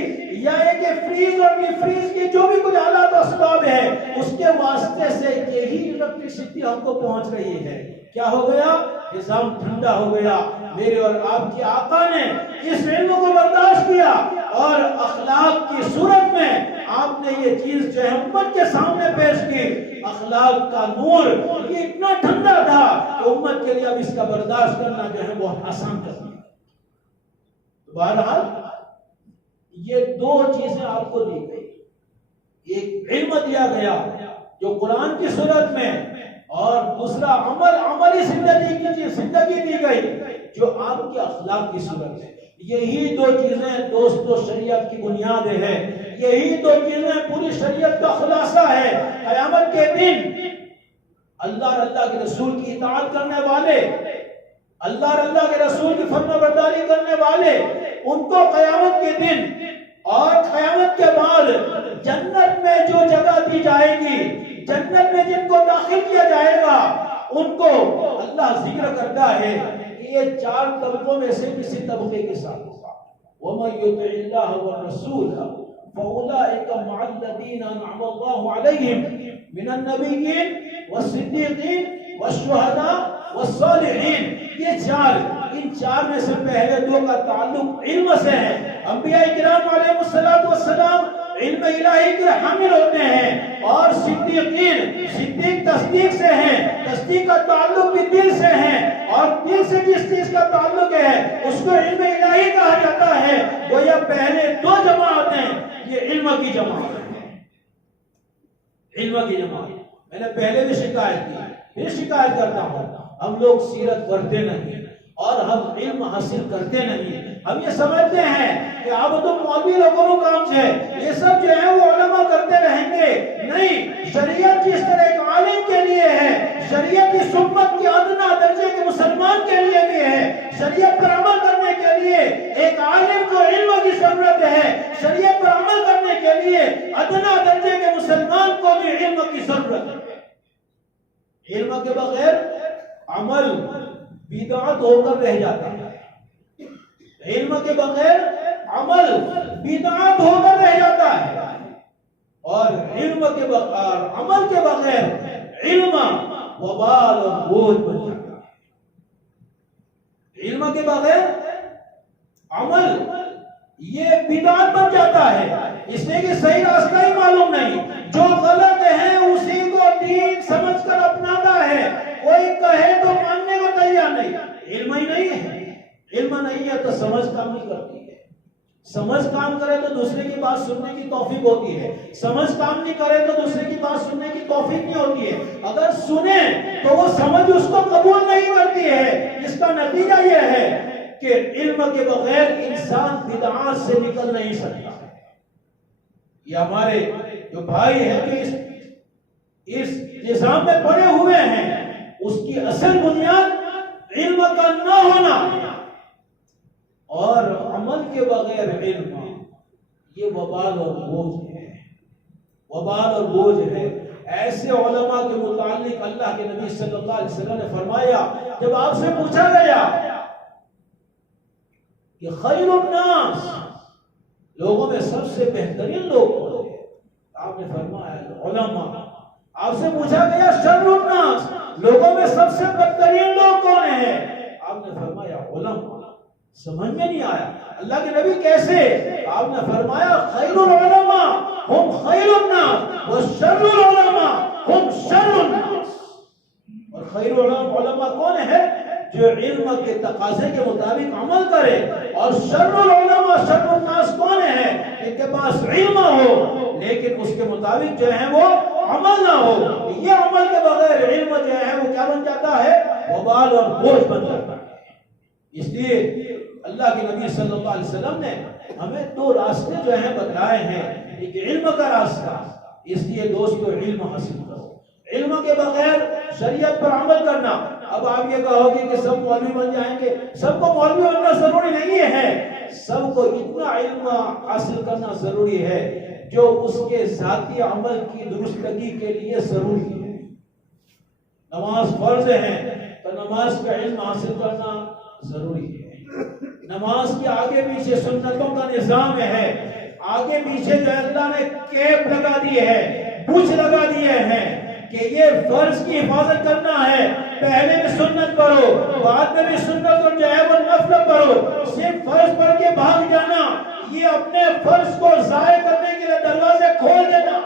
یا یہ کہ فریز اور ڈیپ فریز کی جو بھی کچھ آلات اسباب ہے اس کے واسطے سے یہی الیکٹریسٹی ہم کو پہنچ رہی ہے۔ کیا ہو گیا؟ نظام ٹھنڈا ہو گیا۔ میرے اور آپ کے آقا نے اس علم کو برداشت کیا اور اخلاق کی صورت میں آپ نے یہ چیز جو ہے امت کے سامنے پیش کی۔ اخلاق کا نور یہ اتنا ٹھنڈا تھا کہ امت کے لیے اب اس کا برداشت کرنا جو ہے بہت آسان کر دیا۔ بہرحال یہ دو چیزیں آپ کو دی گئی، ایک علم دیا گیا جو قرآن کی صورت میں، اور دوسرا عملی زندگی دی گئی جو آپ کے اخلاق کی صورت ہے۔ یہی دو چیزیں دوستو شریعت کی بنیاد ہے، یہی دو چیزیں پوری شریعت کا خلاصہ ہے۔ قیامت کے دن اللہ اور اللہ کے رسول کی اطاعت کرنے والے، اللہ اور اللہ کے رسول کی فرما برداری کرنے والے، ان کو قیامت کے دن اور قیامت کے بعد جنت میں جو جگہ دی جائے گی، جنت میں جن کو داخل کیا جائے گا، ان کو اللہ ذکر کرتا ہے کہ یہ چار طبقوں میں سے کسی طبقے کے ساتھ ہوگا۔ وَمَن يُطِعِ اللَّهَ وَالرَّسُولَ فَأُولَٰئِكَ مَعَ الَّذِينَ أَنْعَمَ اللَّهُ عَلَيْهِمْ مِنَ النَّبِيِّينَ وَالصِّدِّيقِينَ وَالشُّهَدَاءِ وَالصَّالِحِينَ۔ یہ ان چار میں سے پہلے دو کا تعلق علم سے ہے۔ انبیاء کرام علیہ السلام علم الہی کے حامل ہوتے ہیں، اور صدیقین، صدیق تصدیق سے ہیں، تصدیق کا تعلق بھی دل سے ہے، اور دل سے جس چیز کا تعلق ہے اس کو علم الہی کہا جاتا ہے۔ گویا پہلے دو جماعتیں یہ علم کی جماعت ہے، علم کی جماعت۔ میں نے پہلے بھی شکایت کی، پھر شکایت کرتا ہوں، ہم لوگ سیرت پڑھتے نہیں اور ہم علم حاصل کرتے نہیں۔ ہم یہ سمجھتے ہیں کہ اب تو مولوی لوگوں کو کام ہے، یہ سب جو ہے وہ علماء کرتے رہیں گے۔ نہیں، شریعت جس طرح ایک عالم کے لیے ہے، شریعت اس امت کے ادنا درجے کے مسلمان کے لیے بھی ہے۔ شریعت پر عمل کرنے کے لیے ایک عالم کو علم کی ضرورت ہے، شریعت پر عمل کرنے کے لیے ادنا درجے کے مسلمان کو بھی علم کی ضرورت ہے۔ علم کے بغیر عمل بدعت ہو کر رہ جاتا ہے، علم کے بغیر عمل بدعت ہو کر رہ جاتا ہے، اور علم کے بغیر عمل کے بغیر علم وبال اور بوجھ بن جاتا ہے۔ علم کے بغیر عمل یہ بدعت بن جاتا ہے، اس لیے کہ صحیح راستہ ہی معلوم نہیں، جو غلط ہے اسی کو دین سمجھ کر اپناتا ہے، کوئی کہے تو ماننے کو تیار نہیں۔ علم ہی نہیں ہے، علم نہیں ہے تو سمجھ کام نہیں کرتی ہے۔ سمجھ کام کرے تو دوسرے کی بات سننے کی توفیق ہوتی ہے، سمجھ کام نہیں کرے تو دوسرے کی بات سننے کی توفیق نہیں ہوتی ہے۔ اگر سنے تو وہ سمجھ اس کو قبول نہیں کرتی ہے، جس کا نتیجہ یہ ہے کہ علم کے بغیر انسان بدعات سے نکل نہیں سکتا۔ یہ ہمارے جو بھائی ہیں جو اس نظام میں پڑے ہوئے ہیں، اس کی اصل بنیاد علم کا نہ ہونا اور عمل کے بغیر علم، یہ وبال اور بوجھ ہے، وبال اور بوجھ ہے۔ ایسے علماء کے متعلق اللہ کے نبی صلی اللہ علیہ وسلم نے فرمایا، جب آپ سے پوچھا گیا کہ خیر الناس، لوگوں میں سب سے بہترین لوگ کون ہیں؟ آپ نے فرمایا علماء۔ آپ سے پوچھا گیا شر الناس، لوگوں میں سب سے بدترین لوگ کون ہیں؟ آپ نے فرمایا علماء۔ سمجھ میں نہیں آیا اللہ کے نبی کیسے؟ آپ نے فرمایا خیر العلماء ہم خیر الناس وشر العلماء ہم شر الناس۔ اور خیر علماء کون ہے؟ جو علم کے تقاضے کے مطابق عمل کرے، اور شر العلماء شر الناس کون ہے؟ ان کے پاس علم ہو لیکن اس کے مطابق جو ہے وہ عمل نہ ہو۔ یہ عمل کے بغیر علم جو ہے وہ کیا بن جاتا ہے؟ وبال اور بوجھ بن جاتا ہے۔ اس لیے اللہ کے نبی صلی اللہ علیہ وسلم نے ہمیں دو راستے جو ہیں بتلائے ہیں، ایک علم کا راستہ، اس لیے دوستو علم حاصل کرو۔ علم کے بغیر شریعت پر عمل کرنا، اب آپ یہ کہو گے کہ سب مولوی بن جائیں گے، سب کو مولوی بننا ضروری نہیں ہے، سب کو اتنا علم حاصل کرنا ضروری ہے جو اس کے ذاتی عمل کی درستگی کے لیے ضروری ہے۔ نماز فرض ہے تو نماز کا علم حاصل کرنا ضروری ہے۔ نماز کے آگے پیچھے سنتوں کا نظام ہے، آگے پیچھے جو اللہ نے کیپ لگا دی ہے، بوچھ لگا دیے ہیں کہ یہ فرض کی حفاظت کرنا ہے، پہلے بھی سنت پڑھو، بعد میں بھی سنت اور جو ہے وہ نفل پڑھو، صرف فرض پڑھ کے بھاگ جانا یہ اپنے فرض کو ضائع کرنے کے لیے دروازے کھول دینا۔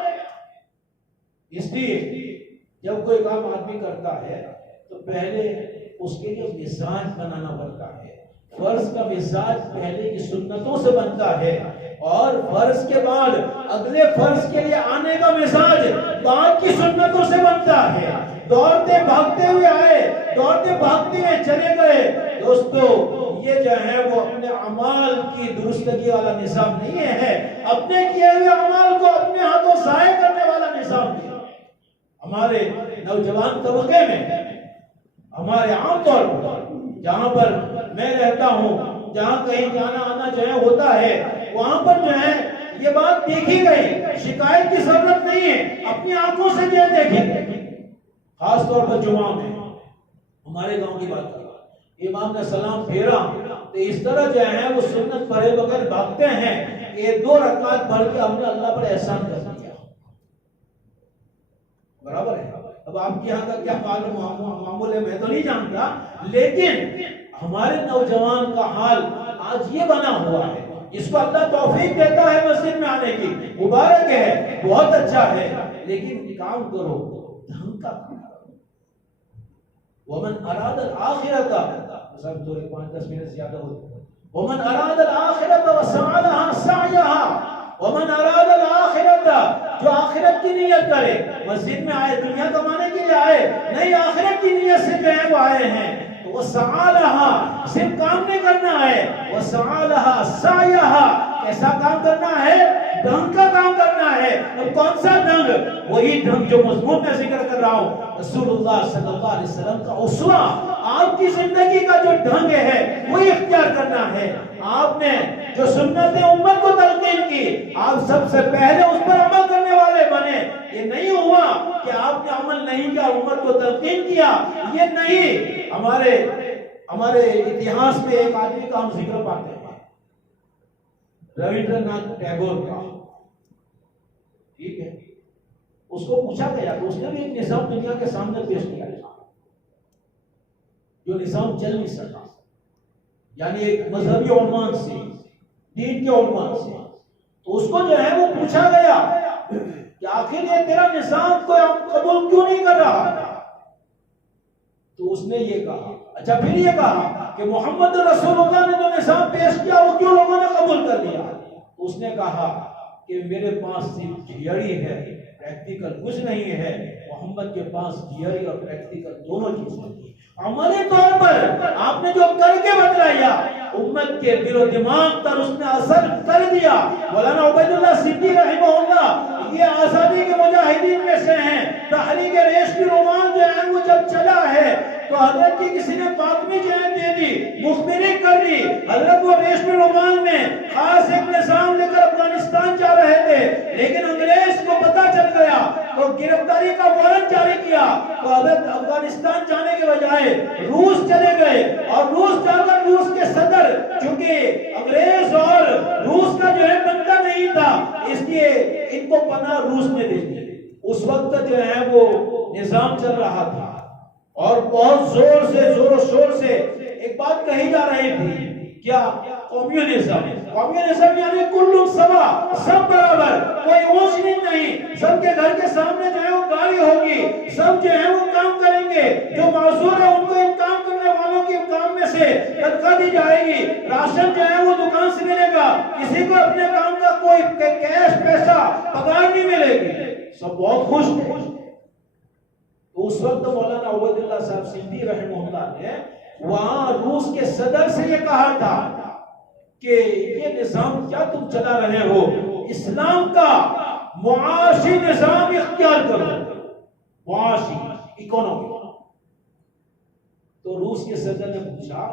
اس لیے جب کوئی کام آدمی کرتا ہے تو پہلے اس کے لیے مزاج بنانا پڑتا ہے۔ فرض کا مزاج پہلے کی سنتوں سے بنتا ہے، اور فرض کے بعد اگلے فرض کے لیے آنے کا مزاج بعد کی سنتوں سے بنتا ہے۔ دوڑتے بھاگتے ہوئے آئے، دوڑتے بھاگتے ہوئے چلے گئے، دوستو یہ جو ہے وہ اپنے اعمال کی درستگی والا نظام نہیں ہے، اپنے کیے ہوئے اعمال کو اپنے ہاتھوں ضائع کرنے والا نظام ہے۔ ہمارے نوجوان طبقے میں، ہمارے عام طور پر جہاں پر میں رہتا ہوں، جہاں کہیں جانا آنا جو ہے ہوتا ہے، وہاں پر جو ہے یہ بات دیکھی گئی، شکایت کی ضرورت نہیں ہے، اپنی آنکھوں سے جو دیکھی گئی۔ خاص طور پر جمعہ میں ہمارے گاؤں کی بات کی، امام نے سلام پھیرا تو اس طرح جو ہے وہ سنت پڑھے بغیر بھاگتے ہیں کہ 2 رکعت پڑھ کے ہم نے اللہ پر احسان کر دیا۔ برابر ہے؟ اب آپ کے یہاں کا کیا معمول ہے میں تو نہیں جانتا، لیکن ہمارے نوجوان کا حال آج یہ بنا ہوا ہے۔ اس کو اللہ توفیق دیتا ہے مسجد میں آنے کی، مبارک ہے، بہت اچھا ہے، لیکن کام کرو ڈھنگ کا کام کرو۔ ومن اراد الآخرۃ، سب تو 5-10 منٹ زیادہ ہوتے ہیں۔ ومن اراد الآخرۃ وسعى لها سعيها، ومن اراد الآخرۃ، جو آخرت کی نیت کرے، مسجد میں آئے دنیا کمانے کے لیے آئے نہیں، آخرت کی نیت سے جو ہے وہ آئے ہیں، تو وسعى لها، صرف کام نہیں کرنا ہے، وسعى لها سعيها، کیسا کام کرنا ہے؟ ڈھنگ کا کام کرنا ہے۔ اب کون سا ڈھنگ؟ وہی ڈھنگ جو مضمون میں ذکر کر رہا ہوں، رسول اللہ صلی اللہ علیہ وسلم کا اسوہ، آپ کی زندگی کا جو ڈھنگ ہے وہی اختیار کرنا ہے۔ آپ نے جو سنت امت کو تلقین کی، آپ سب سے پہلے اس پر عمل کرنے والے بنے۔ یہ نہیں ہوا کہ آپ نے عمل نہیں کیا، امت کو تلقین کیا، یہ نہیں۔ ہمارے اتہاس میں ایک آدمی کا ہم ذکر پاتے ہیں، رویندر ناتھ ٹیگور کا، ٹھیک ہے؟ اس کو پوچھا گیا تو اس نے بھی ایک نظام دنیا کے سامنے پیش کیا جو نظام چل نہیں سکا، یعنی ایک مذہبی عنوان سے، دین کے عنوان سے۔ تو اس کو جو ہے وہ پوچھا گیا کہ آخر یہ تیرا نظام کو قبول کیوں نہیں کر رہا؟ تو اس نے یہ کہا، اچھا پھر یہ کہا کہ محمد رسول اللہ نے جو نظام پیش کیا وہ کیوں لوگوں نے قبول کر بدلا لیا؟ تو اس نے کہا کہ میرے پاس صرف تھیوری ہے، پریکٹیکل کچھ نہیں ہے۔ محمد کے پاس تھیوری اور پریکٹیکل دونوں چیزیں تھی۔ عملی طور پر آپ نے جو کر کے بتلایا، امت کے دل و دماغ پر اس نے اثر کر دیا۔ مولانا عبید اللہ سندھی رحمہ اللہ یہ آزادی کے مجاہدین میں سے ہیں۔ تحریک ریشمی رومان جو ہے وہ جب چلا ہے تو حضرت کی کسی نے فاطمی جہاں دے دی، مخبری کر دی۔ حضرت وہ ریشمی رومان میں خاص ایک نظام لے کر افغانستان جا رہے تھے، لیکن انگریز کو پتا چل گیا تو گرفتاری کا وارنٹ جاری کیا۔ تو حضرت افغانستان جانے کے بجائے روس چلے گئے، اور روس جا کر روس کے صدر، چونکہ انگریز اور روس کا جو ہے بنتا نہیں تھا، اس لیے ان کو پناہ روس میں دے دی۔ اس وقت جو ہے وہ نظام چل رہا تھا اور بہت زور و شور سے ایک بات کہی جا رہی تھی، کیا؟ کمیونزم یعنی کل سوا، سب برابر، کوئی اونچ نیچ نہیں، سب کے گھر کے سامنے جو ہے وہ گاڑی ہوگی، سب جو ہے وہ کام کریں گے، جو معذور ہے ان کو ان کام کرنے والوں کے کام میں سے تنخواہ دی جائے گی، راشن جو ہے وہ دکان سے ملے گا، کسی کو اپنے کام کا کوئی کیش پیسہ پگار نہیں ملے گی۔ سب بہت خوش تھے۔ تو اس وقت مولانا عبید اللہ صاحب سندھی رحمہ اللہ نے وہاں روس کے صدر سے یہ کہا تھا کہ یہ نظام کیا تم چلا رہے ہو، اسلام کا معاشی نظام اختیار کرو، معاشی اکونومی۔ تو روس کے صدر نے پوچھا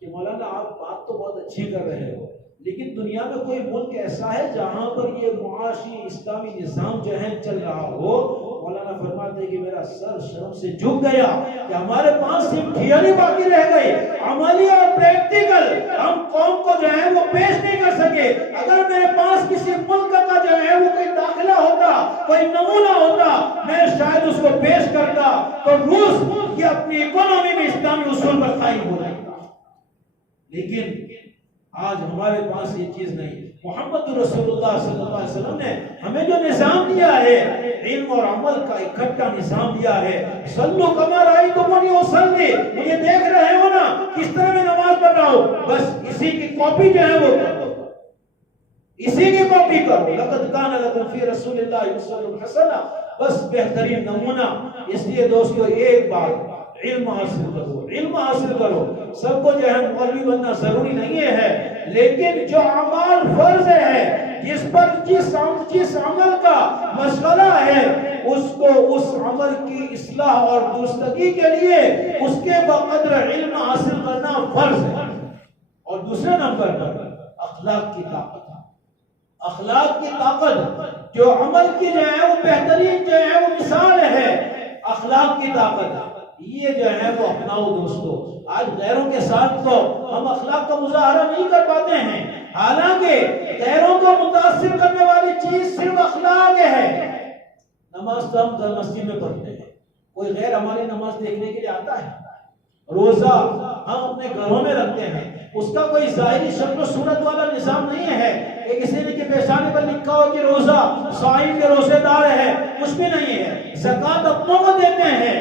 کہ مولانا آپ بات تو بہت اچھی کر رہے ہو، لیکن دنیا میں کوئی ملک ایسا ہے جہاں پر یہ معاشی اسلامی نظام جو ہے چل رہا ہو؟ مولانا فرماتے ہیں کہ میرا سر شرم سے جھک گیا کہ ہمارے پاس صرف تھیوری باقی رہ گئی، عملی اور پریکٹیکل ہم قوم کو جو ہے وہ پیش نہیں کر سکے۔ اگر میرے پاس کسی ملک کا جو ہے وہ کوئی داخلہ ہوتا، کوئی نمونہ ہوتا، میں شاید اس کو پیش کرتا تو روس یہ اپنی اکانومی میں اسلامی اصول پر قائم ہو جائے گا۔ لیکن آج ہمارے پاس یہ چیز نہیں۔ محمد رسول اللہ صلی اللہ علیہ وسلم نے ہمیں جو نظام دیا ہے، علم اور عمل کا اکٹھا نظام دیا ہے۔ صلو کما رأیتمونی اصلی، مجھے دیکھ رہے ہو نا کس طرح میں نماز پڑھ رہا ہوں، بس اسی کی کاپی جو ہے وہ کرو، اسی کی کاپی کرو۔ لقد کان لکم فی رسول اللہ اسوۃ حسنہ، بس بہترین نمونہ۔ اس لیے دوستو ایک بات، علم حاصل کرو، علم حاصل کرو۔ سب کو جو ہے مولوی بننا ضروری نہیں ہے، لیکن جو اعمال فرض ہے، جس پر جس عمل کا مشغلہ ہے، اس کو اس عمل کی اصلاح اور درستگی کے لیے اس کے بقدر علم حاصل کرنا فرض ہے۔ اور دوسرے نمبر پر اخلاق کی طاقت، اخلاق کی طاقت جو عمل کی جو ہے وہ بہترین جو ہے وہ مثال ہے، اخلاق کی طاقت یہ جو ہے وہ اپناؤ دوستو۔ آج غیروں کے ساتھ تو ہم اخلاق کا مظاہرہ نہیں کر پاتے ہیں، حالانکہ غیروں کو متاثر کرنے والی چیز صرف اخلاق ہے۔ نماز تو ہم مسجد میں پڑھتے ہیں، کوئی غیر ہماری نماز دیکھنے کے لیے آتا ہے؟ روزہ ہم اپنے گھروں میں رکھتے ہیں، اس کا کوئی ظاہری شکل و صورت والا نظام نہیں ہے کہ کسی نے کے پیشانے پر لکھا ہو کہ روزہ صائم کے روزے دار ہے، کچھ بھی نہیں ہے۔ زکوٰۃ اپنوں کو دیتے ہیں،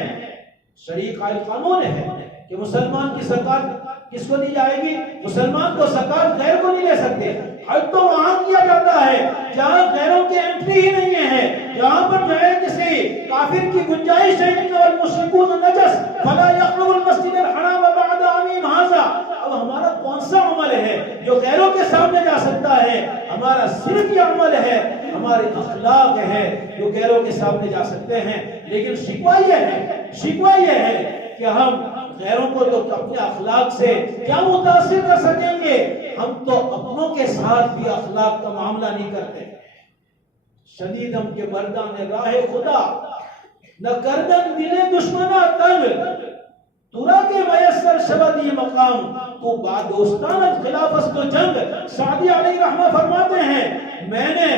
شریع قانون ہے کہ مسلمان کی زکوٰۃ کس کو دی جائے گی؟ مسلمان کو زکوٰۃ غیر کو نہیں لے سکتے۔ حج تو وہاں کیا جاتا ہے جہاں غیروں کی انٹری ہی نہیں ہے، جہاں پر جو ہے کسی کافر کی گنجائش ہے۔ والمشرکون نجس فلا يقربوا المسجد الحرام بعد عامهم هذا۔ اب ہمارا کون سا عمل ہے جو غیروں کے سامنے جا سکتا ہے؟ ہمارا صرف یہ عمل ہے، ہمارے اخلاق ہے جو غیروں کے سامنے جا سکتے ہیں۔ لیکن شکوہ یہ ہے کہ ہم غیروں کو تو اپنے اخلاق سے کیا متاثر کر سکیں گے، ہم تو اپنوں کے ساتھ بھی اخلاق کا معاملہ نہیں کرتے۔ شدیدم کے مردان راہ خدا، نہ گردن دلے دشمنہ تنگ، تورا کے میسر شبدی مقام، تو بادوستان خلاف است و جنگ۔ سعدی علیہ رحمہ فرماتے ہیں میں نے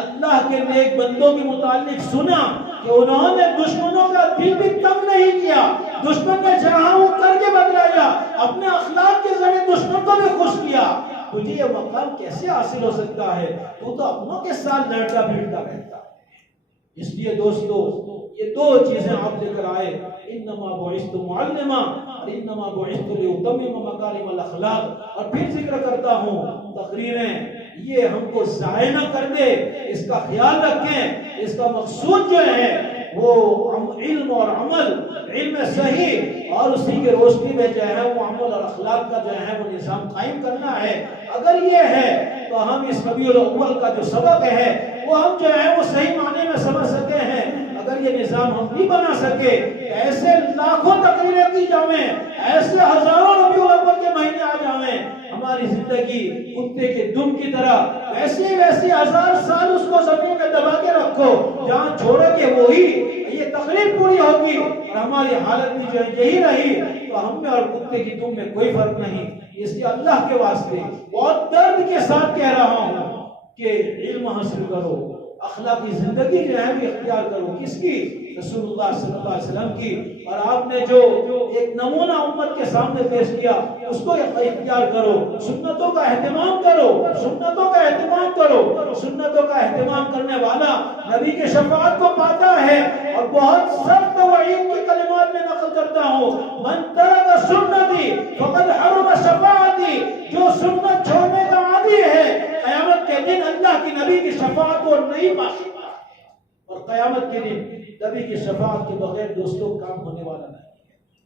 اللہ کے نیک بندوں کے متعلق سنا کہ انہوں نے دشمنوں کا دل بھی تنگ نہیں کیا، دشمن نے چاہا وہ کر کے بدلایا، اپنے اخلاق کے ذریعے دشمن کو بھی خوش کیا۔ تجھے یہ مقام کیسے حاصل ہو سکتا ہے؟ تو اپنوں کے ساتھ لڑتا بھیڑتا رہتا ہے۔ اس لیے دوستو یہ دو چیزیں آپ لے کر آئے، انما بعثت معلما اور انما بعثت لاتمم مکارم الاخلاق۔ اور پھر ذکر کرتا ہوں تقریریں یہ ہم کو ضائع نہ کر دے، اس کا خیال رکھیں۔ اس کا مقصود جو ہے وہ علم اور عمل، علم صحیح اور اسی کے روشنی میں جو ہے وہ عمل اور اخلاق کا جو ہے وہ نظام قائم کرنا ہے۔ اگر یہ ہے تو ہم اس ربیع الاول کا جو سبق ہے وہ ہم جو ہے وہ صحیح معنی میں سمجھ سکے ہیں۔ اگر یہ نظام ہم نہیں بنا سکے، ایسے لاکھوں تقریریں کی جائیں، ایسے ہزاروں ربیع الاول کے مہینے آ جائیں، ہماری زندگی کتے کے دم کی طرح ویسے ہزار سال اس کو زمین میں دبا کے رکھو، جہاں چھوڑے گے وہی یہ تقریب پوری ہوگی اور ہماری حالت بھی جو ہے یہی رہی، تو ہم میں اور کتے کی دم میں کوئی فرق نہیں۔ اس لیے اللہ کے واسطے بہت درد کے ساتھ کہہ رہا ہوں کہ علم حاصل کرو، اخلاقی زندگی جو ہے وہ اختیار کرو۔ کس کی؟ رسول اللہ صلی اللہ علیہ وسلم کی۔ اور آپ نے جو ایک نمونہ امت کے سامنے پیش کیا اس کو اختیار کرو، سنتوں کا اہتمام کرو، سنتوں کا اہتمام کرو۔ سنتوں کا اہتمام کرنے والا نبی کے شفاعت کو پاتا ہے، اور بہت سخت وعید کے کلمات میں نقل کرتا ہوں، من ترک سنتی فقد حرم شفاعتی، جو سنت چھوڑنے کا عادی ہے قیامت کے دن اللہ کی نبی کی شفاعت کو نہیں پا سکتا، اور قیامت کے دن نبی کی شفاعت کے بغیر دوستوں کام ہونے والا نہیں ہے۔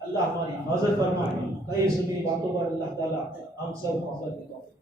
اللہ ہماری حفاظت فرمائے، کئی سنی باتوں پر اللہ تعالی ہم سب کو عمل کرے۔